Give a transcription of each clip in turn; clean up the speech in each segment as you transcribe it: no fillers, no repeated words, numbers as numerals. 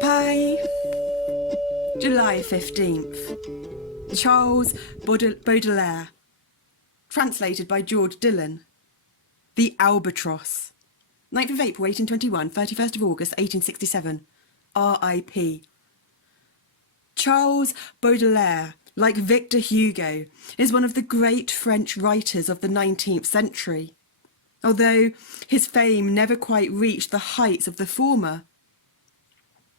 Pie, July 15th. Charles Baudelaire. Translated by George Dillon. The Albatross. 9th of April 1821, 31st of August 1867. R.I.P. Charles Baudelaire, like Victor Hugo, is one of the great French writers of the 19th century, although his fame never quite reached the heights of the former.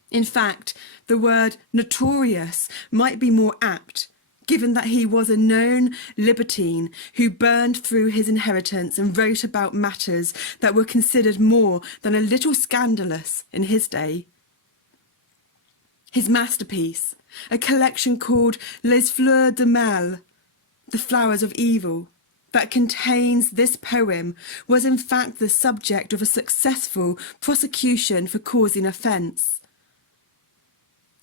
In fact, the word notorious might be more apt, given that he was a known libertine who burned through his inheritance and wrote about matters that were considered more than a little scandalous in his day. His masterpiece, a collection called Les Fleurs du Mal, The Flowers of Evil, that contains this poem, was in fact the subject of a successful prosecution for causing offence.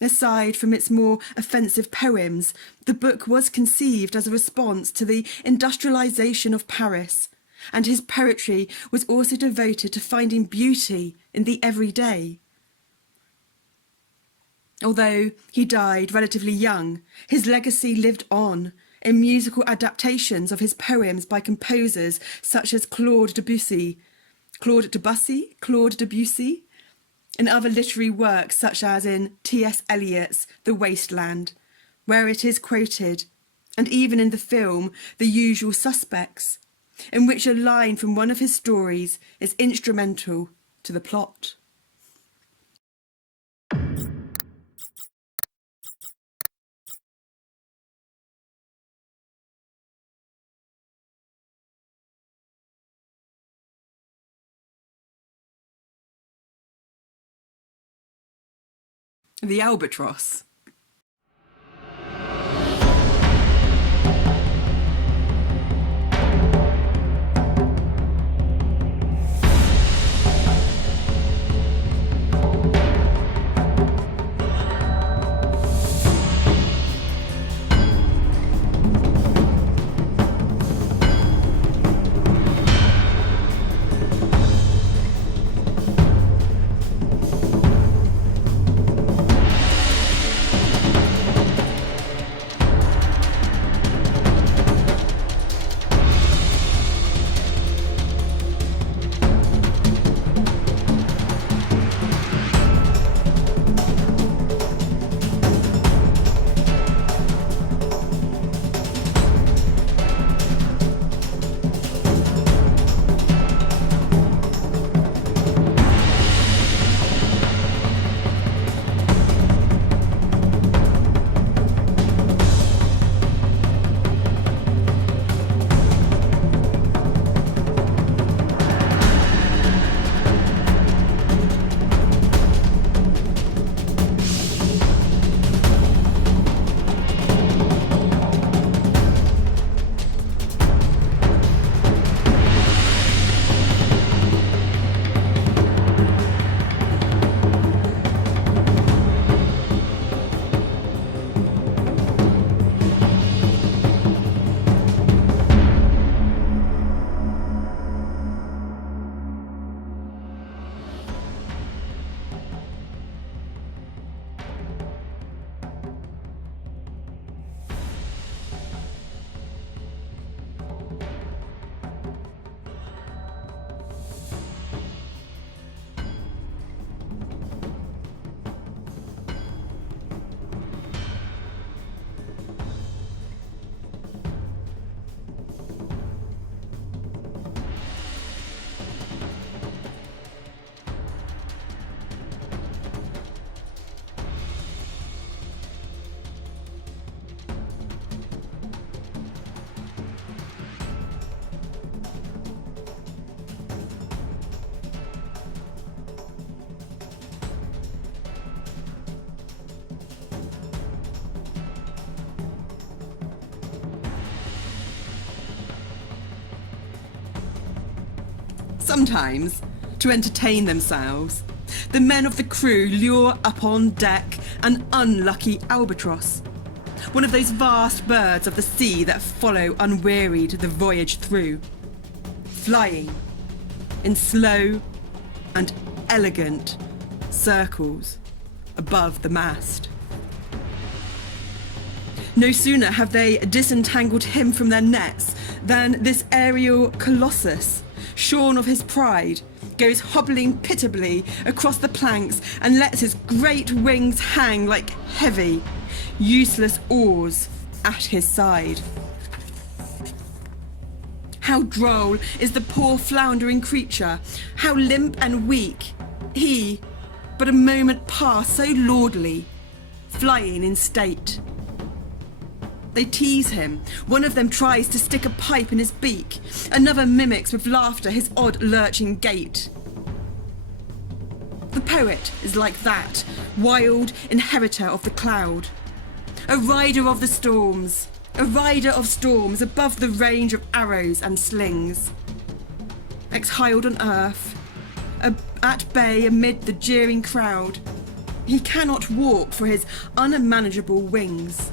Aside from its more offensive poems, the book was conceived as a response to the industrialisation of Paris, and his poetry was also devoted to finding beauty in the everyday. Although he died relatively young, his legacy lived on in musical adaptations of his poems by composers such as Claude Debussy, and other literary works such as in T.S. Eliot's The Waste Land, where it is quoted, and even in the film The Usual Suspects, in which a line from one of his stories is instrumental to the plot. The Albatross. Sometimes, to entertain themselves, the men of the crew lure up on deck an unlucky albatross, one of those vast birds of the sea that follow unwearied the voyage through, flying in slow and elegant circles above the mast. No sooner have they disentangled him from their nets than this aerial colossus, shorn of his pride, goes hobbling pitiably across the planks and lets his great wings hang like heavy, useless oars at his side. How droll is the poor floundering creature, how limp and weak, he, but a moment past so lordly, flying in state. They tease him. One of them tries to stick a pipe in his beak. Another mimics with laughter his odd lurching gait. The poet is like that, wild inheritor of the cloud. A rider of the storms. A rider of storms above the range of arrows and slings. Exiled on earth, at bay amid the jeering crowd, he cannot walk for his unmanageable wings.